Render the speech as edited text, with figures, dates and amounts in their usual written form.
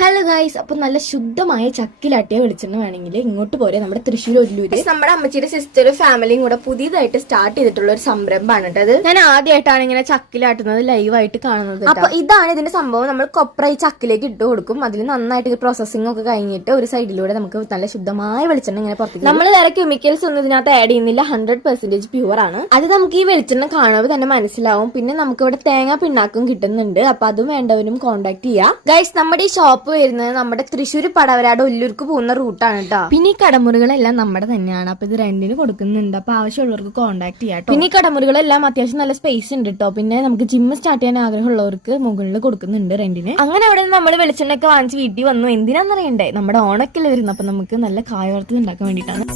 Hello guys, അപ്പൊ നല്ല ശുദ്ധമായ ചക്കിലാട്ടിയ വെളിച്ചെണ്ണ വേണമെങ്കിൽ ഇങ്ങോട്ട് പോരെ, നമ്മുടെ തൃശ്ശൂർ ഒല്ലൂര് നമ്മുടെ അമ്മച്ചിയുടെ സിസ്റ്റർ ഫാമിലിയും കൂടെ പുതിയതായിട്ട് സ്റ്റാർട്ട് ചെയ്തിട്ടുള്ള ഒരു സംരംഭമാണ് കേട്ടത്. ഞാൻ ആദ്യമായിട്ടാണ് ഇങ്ങനെ ചക്കിലാട്ടുന്നത് ലൈവായിട്ട് കാണുന്നത്. അപ്പൊ ഇതാണ് ഇതിന്റെ സംഭവം. നമ്മൾ കൊപ്ര ഈ ചക്കിലേക്ക് ഇട്ട് കൊടുക്കും. അതിൽ നന്നായിട്ട് പ്രോസസ്സിംഗ് ഒക്കെ കഴിഞ്ഞിട്ട് ഒരു സൈഡിലൂടെ നമുക്ക് നല്ല ശുദ്ധമായ വെളിച്ചെണ്ണ ഇങ്ങനെ പുറത്തേക്ക്. നമ്മൾ വേറെ കെമിക്കൽസ് ഒന്നും ഇതിനകത്ത് ആഡ് ചെയ്യുന്നില്ല. 100% പ്യൂർ ആണ്. അത് നമുക്ക് ഈ വെളിച്ചെണ്ണ കാണുമ്പോൾ തന്നെ മനസ്സിലാവും. പിന്നെ നമുക്ക് ഇവിടെ തേങ്ങ പിണ്ണാക്കും കിട്ടുന്നുണ്ട്. അപ്പൊ അതും വേണ്ടവരും കോൺടാക്ട് ചെയ്യാം ഗൈസ്. നമ്മുടെ ഈ ഷോപ്പ് വരുന്നത് നമ്മുടെ തൃശ്ശൂർ പടവരാട് ഒല്ലൂർക്ക് പോകുന്ന റൂട്ടാണ് കേട്ടോ. പിന്നെ ഈ കടമുറികളെല്ലാം നമ്മുടെ തന്നെയാണ്. അപ്പൊ ഇത് റെന്റിന് കൊടുക്കുന്നുണ്ട്. അപ്പൊ ആവശ്യമുള്ളവർക്ക് കോൺടാക്ട് ചെയ്യാം. പിന്നെ ഈ കടമുറികളെല്ലാം അത്യാവശ്യം നല്ല സ്പേസ് ഉണ്ട് കേട്ടോ. പിന്നെ നമുക്ക് ജിം സ്റ്റാർട്ട് ചെയ്യാൻ ആഗ്രഹമുള്ളവർക്ക് മുകളിൽ കൊടുക്കുന്നുണ്ട് റെന്റിന്. അങ്ങനെ അവിടെ നിന്ന് നമ്മൾ വെളിച്ചെണ്ണൊക്കെ വാങ്ങിച്ച് വീട്ടിൽ വന്നു. എന്തിനാണെന്നറിയണ്ടേ, നമ്മുടെ ഓണൊക്കെ വരുന്നു. അപ്പൊ നമുക്ക് നല്ല കായ വറുത്തത് ഉണ്ടാക്കാൻ വേണ്ടിയിട്ടാണ്.